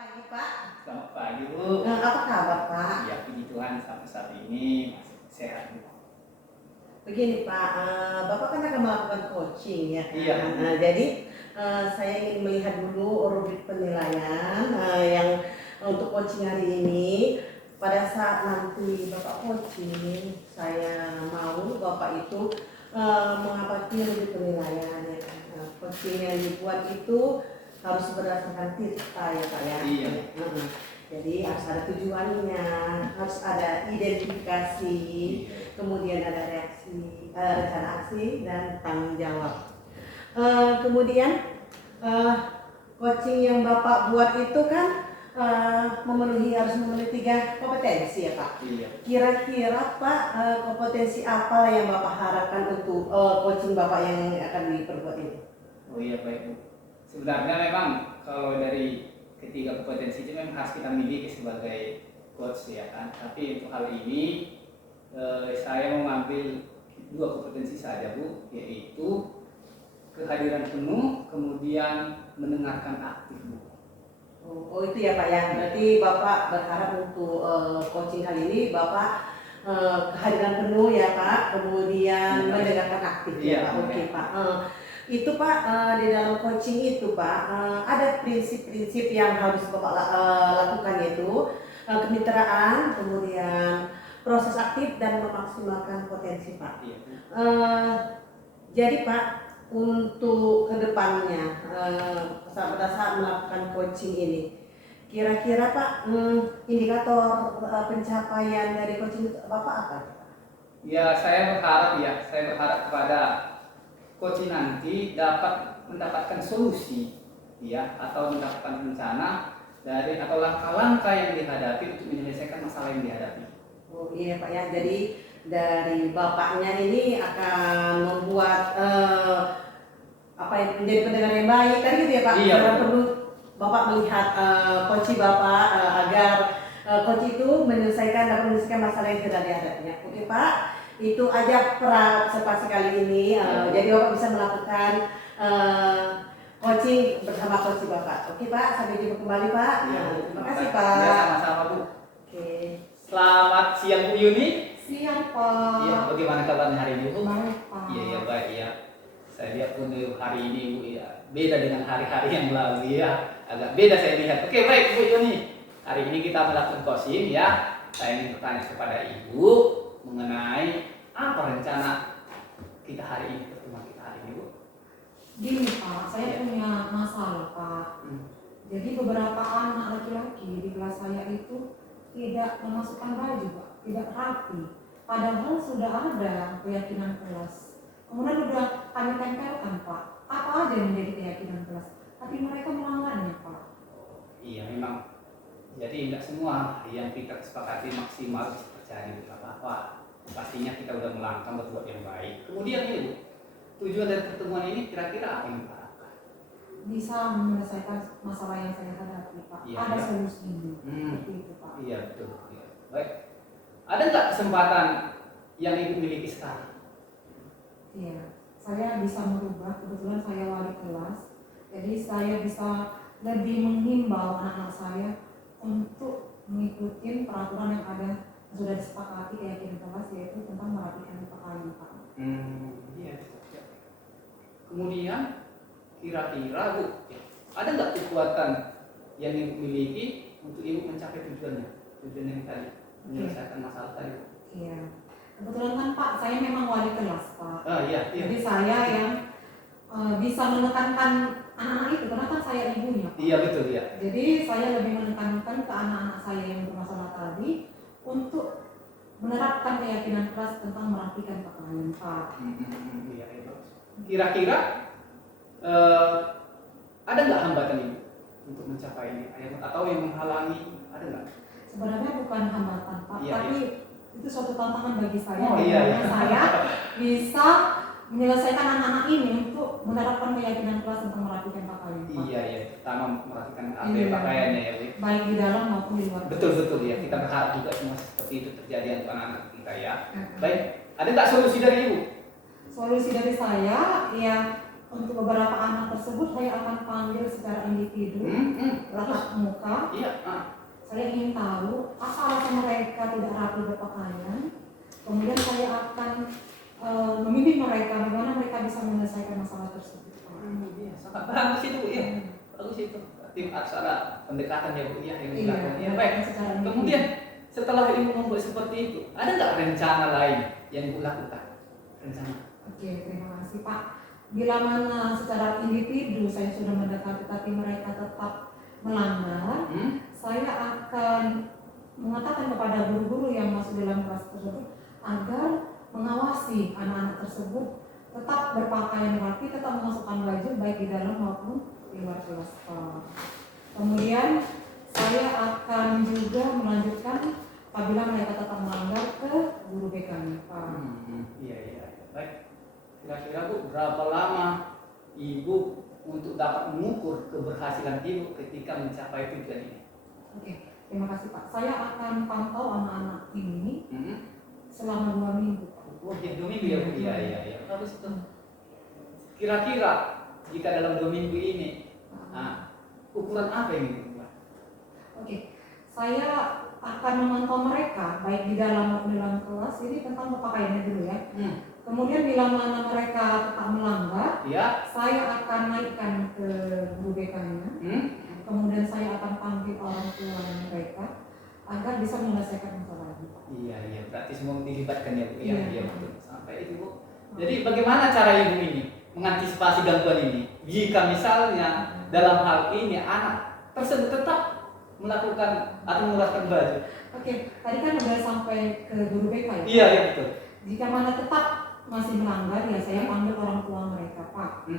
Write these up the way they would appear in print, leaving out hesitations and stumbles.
pagi, Pak. Selamat pagi, Bu. Apa kabar, Pak? Ya, puji Tuhan sampai saat ini masih sehat, Bu. Begini, Pak, Bapak kan akan melakukan coaching ya kan? Iya. Jadi saya ingin melihat dulu rubrik penilaian yang untuk coaching hari ini. Pada saat nanti Bapak coaching, saya mau Bapak itu mengamati rubrik penilaian ya kan? Coaching yang dibuat itu harus berdasarkan data ya Pak ya. Iya. Jadi harus ada tujuannya, harus ada identifikasi, kemudian ada reaksi, rencana aksi dan tanggung jawab. Kemudian coaching yang Bapak buat itu kan harus memenuhi 3 kompetensi ya Pak. Iya. Kira-kira Pak kompetensi apa yang Bapak harapkan untuk coaching Bapak yang akan diperbuat ini? Oh iya, baik, Bu. Sebenarnya memang kalau dari ketiga kompetensi itu memang harus kita miliki sebagai coach ya kan. Tapi untuk hal ini saya mengambil 2 kompetensi saja, Bu, yaitu kehadiran penuh, kemudian mendengarkan aktif, Bu. Oh itu ya Pak ya. Berarti Bapak berharap untuk coaching kali ini Bapak kehadiran penuh ya Pak, kemudian mendengarkan aktif ya Pak. Oke Pak. Itu Pak di dalam coaching itu Pak ada prinsip-prinsip yang harus Bapak lakukan, yaitu kemitraan, kemudian proses aktif dan memaksimalkan potensi Pak. Jadi Pak, untuk kedepannya pada saat melakukan coaching ini, kira-kira Pak indikator pencapaian dari coaching Bapak apa? Ya, saya berharap kepada coach nanti dapat mendapatkan solusi ya, atau mendapatkan rencana dari atau langkah-langkah yang dihadapi untuk menyelesaikan masalah yang dihadapi. Oh iya Pak ya, jadi dari Bapaknya ini akan membuat menjadi pendengar yang baik kan gitu ya Pak. Iya. Perlu Bapak melihat coach Bapak agar coach itu dapat menyelesaikan masalah yang sudah dihadapinya. Oke Pak, itu aja observasi kali ini. Jadi Bapak bisa melakukan coaching bersama coach Bapak. Oke Pak, sampai jumpa kembali Pak. Ya, Terima kasih Pak. Ya, sama-sama Bu. Oke. Selamat siang Bu Yuni. Siang Pak. Iya, bagaimana kabarnya hari ini Bu? Baik Pak. Iya, baik ya. Saya lihat pun hari ini Bu ya, beda dengan hari-hari yang lalu ya. Agak beda saya lihat. Oke, baik Bu Yuni. Hari ini kita melakukan coaching ya. Saya ingin bertanya kepada Ibu mengenai apa rencana kita hari ini, pertemuan kita hari ini Bu. Gini Pak, saya punya masalah Pak. Jadi beberapa anak laki-laki di kelas saya itu tidak memasukkan baju Pak, tidak rapi. Padahal sudah ada keyakinan kelas. Kemudian sudah kami tempelkan Pak, apa aja yang menjadi keyakinan kelas. Tapi mereka melanggarnya Pak. Iya memang. Jadi tidak semua yang kita sepakati maksimal bisa terjadi apa. Pastinya kita sudah melangkah berbuat yang baik. Kemudian ini Bu, tujuan dari pertemuan ini kira-kira apa yang kita harapkan? Bisa menyelesaikan masalah yang saya hadapi Pak. Iya, Ada iya. solusinya. Seperti itu Pak. Iya betul. Ya. Baik. Ada nggak kesempatan yang Ibu miliki sekarang? Iya, saya bisa merubah. Kebetulan saya wali kelas, jadi saya bisa lebih menghimbau anak-anak saya untuk mengikuti peraturan yang ada sudah disepakati keyakinan kelas, yaitu tentang merapikan pakaian Pak. Iya. Kemudian kira-kira Bu, ada nggak kekuatan yang Ibu miliki untuk Ibu mencapai tujuan yang tadi, menyelesaikan masalah tadi? Iya. Kebetulan kan Pak, saya memang wali kelas Pak. Iya. Jadi saya yang bisa menekankan anak-anak itu, karena kan saya ibunya Pak. Iya betul ya. Jadi saya lebih menekankan ke anak-anak saya yang bermasalah tadi untuk menerapkan keyakinan kelas tentang merapikan pakaian Pak. Iya. Kira-kira ada nggak hambatan Ibu untuk mencapai ini, atau yang menghalangi, ada nggak? Sebenarnya bukan hambatan Pak, Iya, tapi itu suatu tantangan bagi saya. Oh, iya. Saya bisa menyelesaikan anak-anak ini untuk menerapkan keyakinan kelas tentang merapikan pakaian Pak. Iya, pertama merapikan Iya. pakaiannya ya Bu. Baik di dalam maupun di luar. Betul ya. Kita berharap juga semua seperti itu terjadi untuk anak-anak kita ya. Baik, ada nggak solusi dari Ibu? Solusi dari saya ya, untuk beberapa anak tersebut saya akan panggil secara individu, bertatap muka. Iya. Saya ingin tahu asal-asal mereka tidak rapi berpakaian. Kemudian saya akan memimpin mereka bagaimana mereka bisa menyelesaikan masalah tersebut. Iya, sangat bagus itu, ya. Bagus itu. Berarti harus ada pendekatan ya Bu, ya yang dilakukan. Ya, baik. Kemudian setelah Ibu membuat seperti itu, ada nggak rencana lain yang Ibu lakukan? Rencana? Oke, terima kasih Pak. Bila mana secara individu saya sudah mendekati tapi mereka tetap melanggar, saya akan mengatakan kepada guru-guru yang masuk dalam kelas tersebut agar mengawasi anak-anak tersebut tetap berpakaian rapi, tetap memasukkan baju baik di dalam maupun di luar kelas. Kemudian saya akan juga melanjutkan apabila mereka tetap melanggar ke guru BK-nya, Pak. Iya. Baik. Kira-kira Bu, berapa lama Ibu untuk dapat mengukur keberhasilan Ibu ketika mencapai tujuan ini? Oke, terima kasih Pak. Saya akan pantau anak-anak ini selama 2 minggu, Pak. Oh, ya 2 minggu ya Bu? Iya. Bagus itu. Kira-kira jika dalam 2 minggu ini, ukuran apa yang Ibu buat? Oke, saya akan memantau mereka baik di dalam maupun di dalam kelas. Ini tentang berpakaiannya dulu ya. Kemudian bila mana mereka tetap melanggar, saya akan naikkan ke guru BK-nya. Kemudian saya akan panggil orang tua mereka agar bisa menyelesaikan masalah ini. Iya. Berarti semua dilibatkan ya Bu? Iya. Betul. Sampai itu Bu. Jadi bagaimana cara Ibu ini mengantisipasi gangguan ini? Jika misalnya dalam hal ini anak tersebut tetap melakukan atau mengeluarkan baju. Oke, tadi kan sudah sampai ke guru BK ya? Iya betul. Jika mana tetap masih melanggar ya saya panggil orang tua mereka, Pak.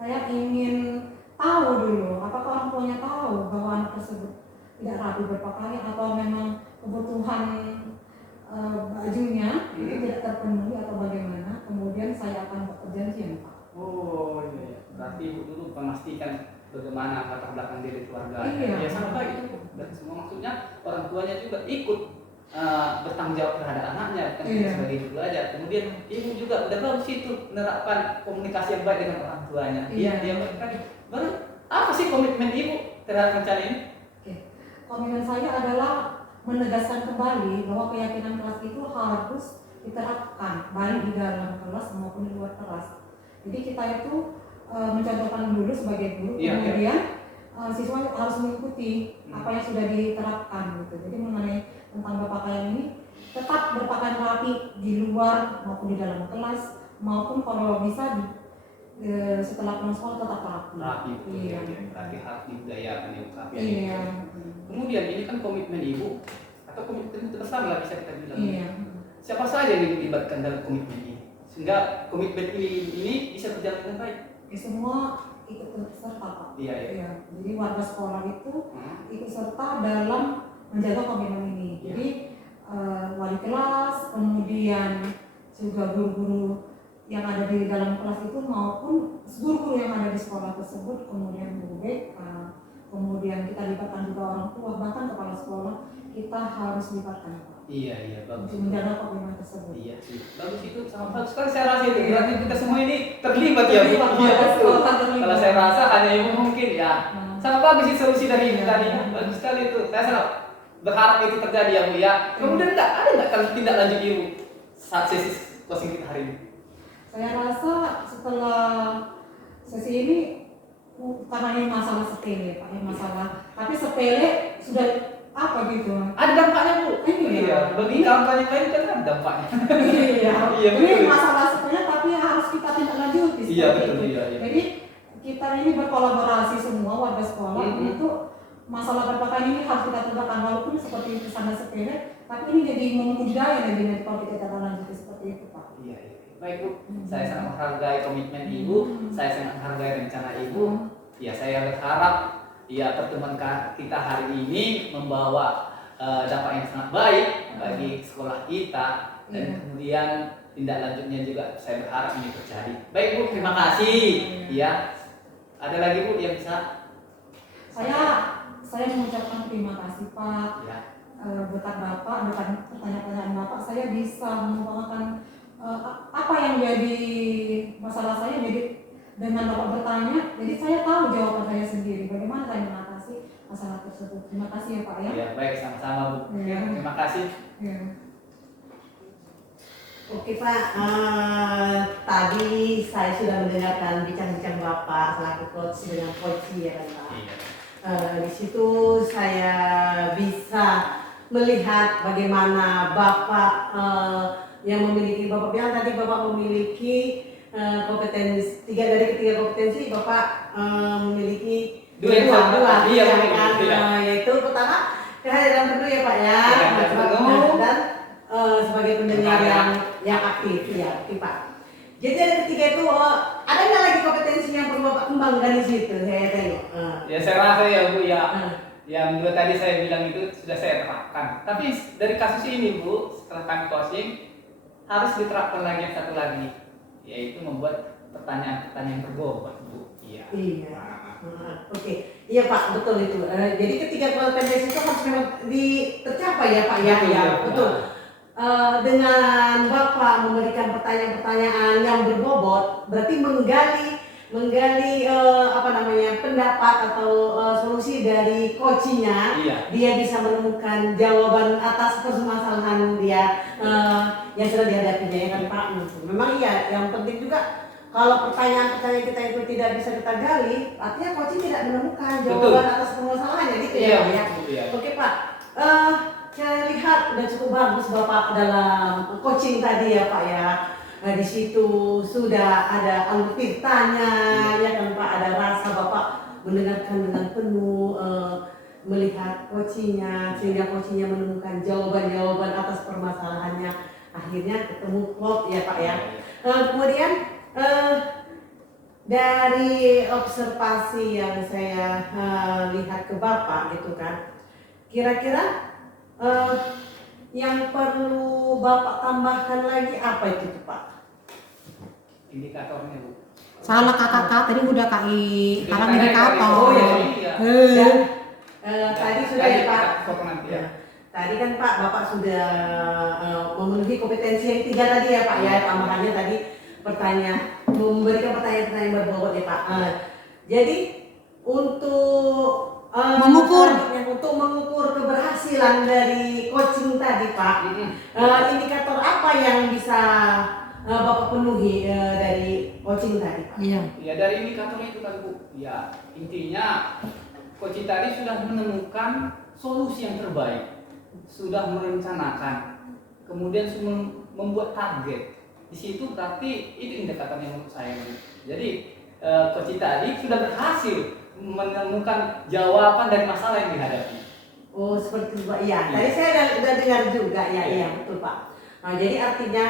Saya ingin tahu dulu apakah orang tuanya tahu bahwa anak tersebut tidak rapi berpakaian atau memang kebutuhan bajunya itu tidak terpenuhi atau bagaimana. Kemudian saya akan buat perjanjian, Pak. Oh iya. Berarti Ibu dulu memastikan bagaimana latar belakang diri keluarga. Iya. Ya sama baik itu. Dan semua maksudnya orang tuanya juga ikut bertanggung jawab terhadap anaknya, bukan cuma sebagai ibu aja. Kemudian ibu juga udah bagus itu menerapkan komunikasi yang baik dengan orang tuanya. Dia baik tadi. Baru apa sih komitmen ibu terhadap rencana ini? Komitmen saya adalah menegaskan kembali bahwa keyakinan kelas itu harus diterapkan baik di dalam kelas maupun di luar kelas. Jadi kita itu mencontohkan dulu sebagai guru, kemudian siswa harus mengikuti apa yang sudah diterapkan gitu. Jadi mengenai tentang berpakaian ini tetap berpakaian rapi di luar maupun di dalam kelas maupun kalau bisa setelah pulang sekolah tetap rapi. Iya. Berarti harus dibudayakan ya Bu. Iya. Kemudian ini kan komitmen ibu atau komitmen bersama lah bisa kita bilang. Iya. Siapa saja yang dilibatkan dalam komitmen ini sehingga komitmen ini bisa berjalan dengan baik? Semua ikut serta, Pak. Iya. Jadi warga sekolah itu ikut serta dalam menjaga komitmen ini. Jadi wali kelas, kemudian juga guru-guru yang ada di dalam kelas itu maupun guru-guru yang ada di sekolah tersebut, kemudian guru BK, kemudian kita libatkan juga orang tua, bahkan kepala sekolah kita harus libatkan, Pak. Iya, bagus. Untuk menjaga komitmen tersebut. Iya sih, bagus itu, sangat bagus sekali saya rasa itu. Berarti kita semua ini terlibat ya Bu. Iya betul. Kalau saya rasa hanya ibu mungkin ya. Sangat bagus sih solusi dari ibu tadi. Bagus sekali itu. Saya sangat berharap itu terjadi ya Bu ya. Kemudian ada nggak kalau tindak lanjut ibu saat sesi coaching kita hari ini? Saya rasa setelah sesi ini karena ini masalah sepele, Pak, masalah. Tapi sepele sudah apa gitu? Ada dampaknya Bu. Iya. Bagi kampanye lain kan ada dampaknya. Iya. Iya betul. Ini masalah sepele tapi harus kita tindak lanjuti. Iya betul. Iya. Jadi kita ini berkolaborasi semua warga sekolah untuk masalah berpakaian ini harus kita tegakkan walaupun seperti kesana sepele, tapi ini jadi budaya nanti kalau kita tindak lanjuti seperti itu, Pak. Iya. Baik Bu, saya sangat menghargai komitmen ibu, saya sangat menghargai rencana ibu. Ya saya berharap ya pertemuan kita hari ini membawa dampak yang sangat baik bagi sekolah kita dan kemudian tindak lanjutnya juga saya berharap ini terjadi. Baik Bu, terima kasih. Ya, ada lagi Bu yang bisa? Saya mengucapkan terima kasih Pak. Ya. Berkat Bapak, berkat pertanyaan-pertanyaan Bapak, saya bisa mengungkapkan apa yang jadi masalah saya. Jadi dengan Bapak bertanya, jadi saya tahu jawaban saya sendiri. Bagaimana saya mengatasi masalah tersebut. Terima kasih ya Pak ya. Ya, baik, sama-sama Bu. Oke, Ya. terima kasih. Ya. Oke Pak, tadi saya sudah mendengarkan bincang-bincang Bapak selaku coach dengan coach ya kan Pak. Iya. Di situ saya bisa melihat bagaimana Bapak yang memiliki, Bapak bilang tadi Bapak memiliki kompetensi, dari ketiga kompetensi Bapak memiliki Dua yang sama. Iya, ya betul, kan? iya. Yaitu pertama kehadiran penuh ya Pak ya, Kehadiran penuh. dan sebagai pendengar yang aktif ya, oke Pak. Jadi ada ketiga itu ada nggak lagi kompetensi yang perlu Bapak kembangkan di situ? Saya tengok. Ya saya rasa ya Bu ya, yang dua tadi saya bilang itu sudah saya terapkan. Tapi dari kasus ini Bu, setelah kami coaching harus diterapkan lagi yang satu lagi, yaitu membuat pertanyaan-pertanyaan berbobot Bu. Iya. Iya. Nah, Oke, iya Pak, betul itu. Jadi ketiga kompetensi itu harus memang tercapai ya Pak ya, ya betul. Dengan Bapak memberikan pertanyaan-pertanyaan yang berbobot, berarti menggali pendapat atau solusi dari coachingnya. Iya. Dia bisa menemukan jawaban atas permasalahan dia yang sedang dihadapinya ya kan Pak. Memang iya, yang penting juga kalau pertanyaan-pertanyaan kita itu tidak bisa kita gali, artinya coaching tidak menemukan jawaban atas permasalahannya gitu ya Pak ya. Iya. Oke Pak. Saya lihat udah cukup bagus Bapak dalam coaching tadi ya Pak ya. Di situ sudah ada alur tirtanya ya kan Pak, ada rasa Bapak mendengarkan dengan penuh, melihat coachingnya sehingga coachingnya menemukan jawaban-jawaban atas permasalahannya, akhirnya ketemu plot ya Pak ya. Kemudian dari observasi yang saya lihat ke Bapak gitu kan, kira-kira yang perlu Bapak tambahkan lagi apa itu Pak? Indikatornya Bu. Salah kakak tadi udah karang indikator. Oh iya. Dan tadi sudah ya Pak. Nanti ya. Tadi kan Pak, Bapak sudah memenuhi kompetensi yang tiga tadi ya Pak ya. Tambahannya tadi memberikan pertanyaan-pertanyaan berbobot ya Pak. Jadi untuk mengukur keberhasilan dari coaching tadi Pak, indikator apa yang bisa Bapak penuhi dari coaching tadi Pak? Iya. Ya dari indikatornya itu kan Bu. Ya intinya coaching tadi sudah menemukan solusi yang terbaik, sudah merencanakan, kemudian membuat target. Di situ berarti itu indikatornya menurut saya. Jadi coaching tadi sudah berhasil menemukan jawaban dari masalah yang dihadapi. Oh seperti itu Pak. Iya. Tadi saya udah dengar juga ya. Iya betul Pak. Nah, jadi artinya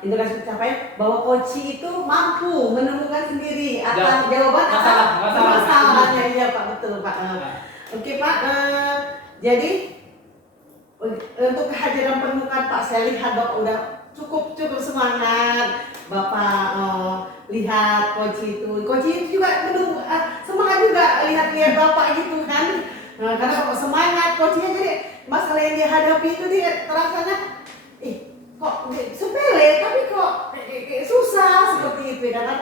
indikasi pencapaian bahwa coach itu mampu menemukan sendiri atas jawaban atas masalahnya. Iya Pak, betul Pak. Oke Pak, jadi untuk kehadiran permukaan Pak, saya lihat Bapak udah cukup semangat. Bapak lihat coach itu juga menunggu semangat juga lihat Bapak gitu kan. Karena Bapak semangat, coachnya jadi masalah yang dihadapi itu dia terasanya kok sepele tapi kok susah seperti itu kan.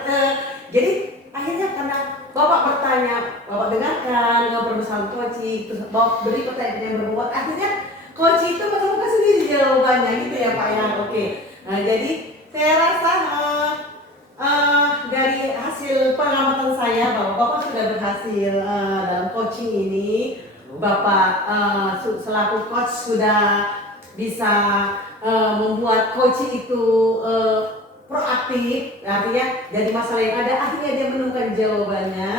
Jadi akhirnya karena Bapak bertanya, Bapak dengarkan, ngobrol bersama coach, terus Bapak beri pertanyaan yang berbobot, akhirnya coach itu menemukan sendiri jawabannya gitu ya Pak ya. Oke. Nah, jadi saya rasa dari hasil pengamatan saya bahwa Bapak sudah berhasil dalam coaching ini. Bapak selaku coach sudah bisa membuat coaching itu proaktif, artinya dari masalah yang ada akhirnya dia menemukan jawabannya.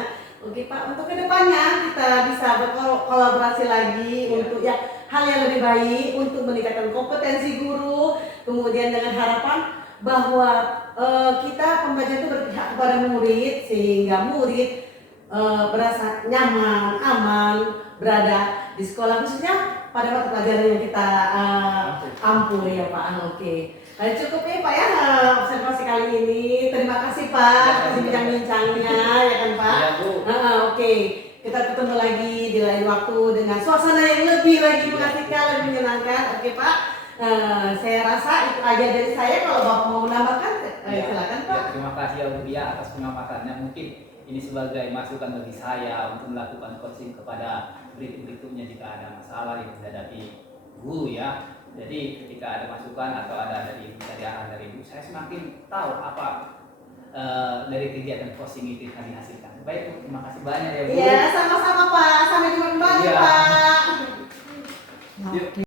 Oke Pak, untuk kedepannya kita bisa berkolaborasi lagi untuk hal yang lebih baik, untuk meningkatkan kompetensi guru, kemudian dengan harapan bahwa kita pembelajar itu berpihak kepada murid sehingga murid berasa nyaman, aman berada di sekolah, khususnya pada mata pelajaran yang kita ampuh ya Pak. Oke. Cukup ya Pak ya observasi kali ini. Terima kasih Pak atas bincang-bincangnya ya kan Pak. Ya, Bu. Oke. Kita ketemu lagi di lain waktu dengan suasana yang lebih lagi mengasihkan, lebih menyenangkan. Oke Pak. Saya rasa itu aja dari saya. Kalau Bapak mau menambahkan silakan Pak. Ya, terima kasih ya Bu ya atas pengamatannya. Mungkin ini sebagai masukan bagi saya untuk melakukan coaching kepada berikutnya jika ada masalah yang dihadapi guru ya. Jadi ketika ada masukan atau ada dari arahan dari ibu, saya semakin tahu apa dari kegiatan coaching itu yang dihasilkan. Baik Bu, terima kasih banyak ya Bu. Iya, sama-sama Pak. Sampai jumpa kembali Iya. Pak. Nah, Yuk.